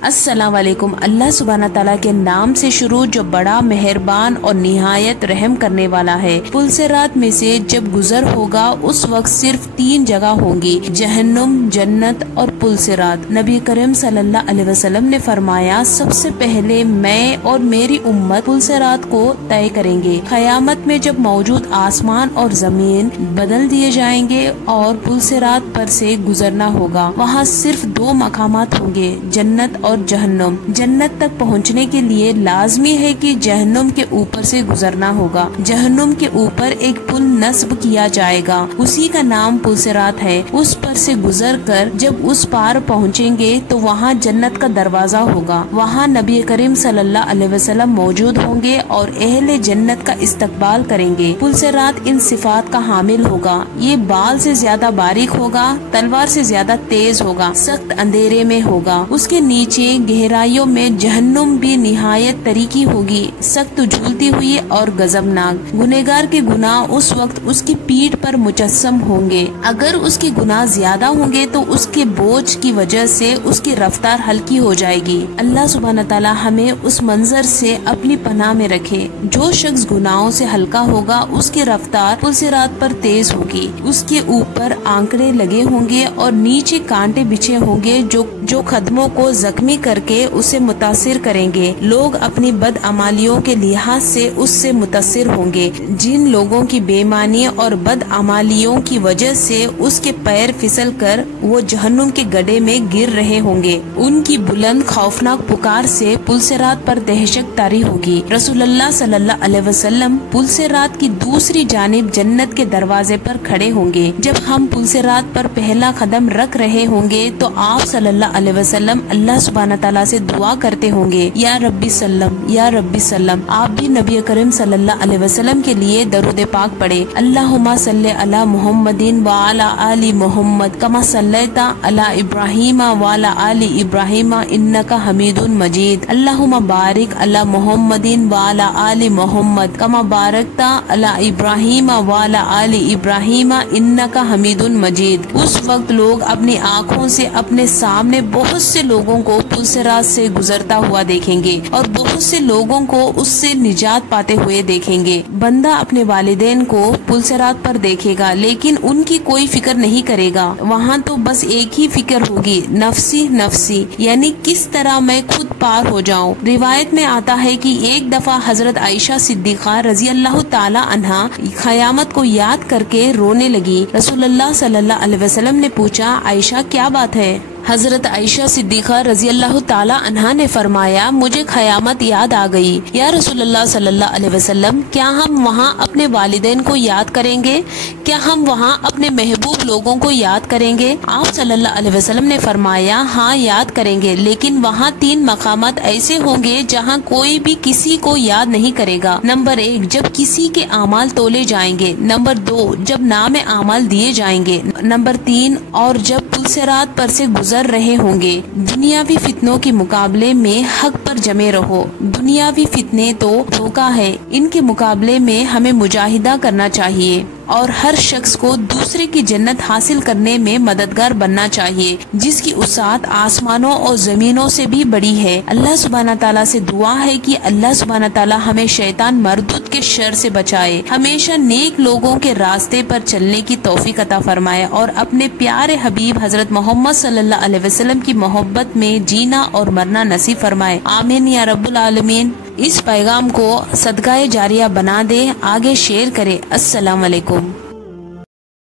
अस्सलाम वालेकुम। अल्लाह सुब्हाना ताला के नाम से शुरू जो बड़ा मेहरबान और निहायत रहम करने वाला है। पुलसिरात में से जब गुजर होगा उस वक्त सिर्फ 3 जगह होंगी, जहन्नुम, जन्नत और पुलसिरात। नबी करीम सल्लल्लाहु अलैहि वसल्लम ने फरमाया, सबसे पहले मैं और मेरी उम्मत पुलसिरात को तय करेंगे। क़यामत में जब मौजूद आसमान और जमीन बदल दिए जाएंगे और पुलसिरात पर से गुजरना होगा, वहाँ सिर्फ 2 मकामात होंगे, जन्नत और जहन्नुम। जन्नत तक पहुँचने के लिए लाजमी है कि जहन्नुम के ऊपर से गुजरना होगा। जहन्नुम के ऊपर एक पुल नस्ब किया जाएगा, उसी का नाम पुलसिरात है। उस पर से गुजर कर जब उस पार पहुँचेंगे तो वहाँ जन्नत का दरवाजा होगा। वहाँ नबी करीम सल्लल्लाहु अलैहि वसल्लम मौजूद होंगे और अहले जन्नत का इस्तकबाल करेंगे। पुलसिरात इन सिफात का हामिल होगा। ये बाल से ज्यादा बारीक होगा, तलवार से ज्यादा तेज होगा, सख्त अंधेरे में होगा। उसके नीचे गहराइयों में जहन्नुम भी निहायत तरीकी होगी, सख्त झूलती हुई और गजबनाक। गुनहगार के गुनाह उस वक्त उसकी पीठ पर मुजस्सम होंगे। अगर उसके गुनाह ज्यादा होंगे तो उसके बोझ की वजह से उसकी रफ्तार हल्की हो जाएगी। अल्लाह सुब्हाना ताला हमें उस मंजर से अपनी पनाह में रखे। जो शख्स गुनाहों से हल्का होगा उसकी रफ्तार पुलसिरात पर तेज होगी। उसके ऊपर आंकड़े लगे होंगे और नीचे कांटे बिछे होंगे जो कदमों को जख्मी करके उसे मुतासिर करेंगे। लोग अपनी बदअमालियों के लिहाज से उससे मुतासिर होंगे। जिन लोगों की बेईमानी और बदअमालियों की वजह से उसके पैर फिसल कर वो जहन्नुम के गड्ढे में गिर रहे होंगे, उनकी बुलंद खौफनाक पुकार से पुलसिरात पर दहशत तारी होगी। रसूलुल्लाह सल्लल्लाहु अलैहि वसल्लम पुलसिरात की दूसरी जानिब जन्नत के दरवाजे पर खड़े होंगे। जब हम पुलसिरात पर पहला कदम रख रहे होंगे तो आप सल्लल्लाहु अलैहि वसल्लम अल्लाह सुब्हाना ताला से दुआ करते होंगे, या रब्बी सल्लम, या रब्बी सल्लम। आप भी नबी करीम सल्लल्लाहु अलैहि वसल्लम के लिए दरूद पाक पढ़े। अल्लाहुम्मा सल्ले अला मुहम्मदिन व अला आलि मुहम्मद कमा सल्लैता अला इब्राहीम व अला आलि इब्राहीम इन्नका हमीदुन मजीद। अल्लाहुम्मा बारिक अला मुहम्मदिन व अला आलि मुहम्मद कमा बारकता अला इब्राहीम व अला आलि इब्राहीम इन्नका हमीदुन मजीद। उस वक्त लोग अपनी आँखों से अपने सामने बहुत से लोगों को पुलसिरात से गुजरता हुआ देखेंगे और बहुत से लोगों को उससे निजात पाते हुए देखेंगे। बंदा अपने वालिदैन को पुलसिरात पर देखेगा लेकिन उनकी कोई फिक्र नहीं करेगा। वहाँ तो बस एक ही फिक्र होगी, नफसी नफसी, यानी किस तरह मैं खुद पार हो जाऊं। रिवायत में आता है कि एक दफा हजरत आयशा सिद्दीक़ा रजी अल्लाह ताला अन्हा क़यामत को याद करके रोने लगी। रसूलुल्लाह सल्लल्लाहु अलैहि वसल्लम ने पूछा, आयशा क्या बात है? हजरत आयशा सिद्दीक़ा रजी अल्लाह ताला अन्हा ने फरमाया, मुझे क़यामत याद आ गई। या रसूलुल्लाह सल्लल्लाहु अलैहि वसल्लम, क्या हम वहाँ अपने वालिदैन को याद करेंगे? क्या हम वहाँ अपने महबूब लोगों को याद करेंगे? आप सल्लल्लाहु अलैहि वसल्लम ने फरमाया, हाँ याद करेंगे, लेकिन वहाँ 3 मकामात ऐसे होंगे जहाँ कोई भी किसी को याद नहीं करेगा। नंबर 1, जब किसी के आमाल तोले जाएंगे। नंबर 2, जब नाम आमाल दिए जाएंगे। नंबर 3, और जब पुलसिरात पर से गुजर रहे होंगे। दुनियावी फितनों के मुकाबले में हक पर जमे रहो। दुनियावी फितने तो धोखा है, इनके मुकाबले में हमें मुजाहिदा करना चाहिए और हर शख्स को दूसरे की जन्नत हासिल करने में मददगार बनना चाहिए, जिसकी उसात आसमानों और जमीनों से भी बड़ी है। अल्लाह सुब्हाना ताला से दुआ है कि अल्लाह सुब्हाना ताला हमें शैतान मरदूद के शर से बचाए, हमेशा नेक लोगों के रास्ते पर चलने की तौफीक अता फरमाए और अपने प्यारे हबीब हजरत मोहम्मद सल्लल्लाहु अलैहि वसल्लम की मोहब्बत में जीना और मरना नसीब फरमाए। आमीन या रब्बुल आलमीन। इस पैगाम को सदकाए जारिया बना दे, आगे शेयर करे। अस्सलाम वालेकुम।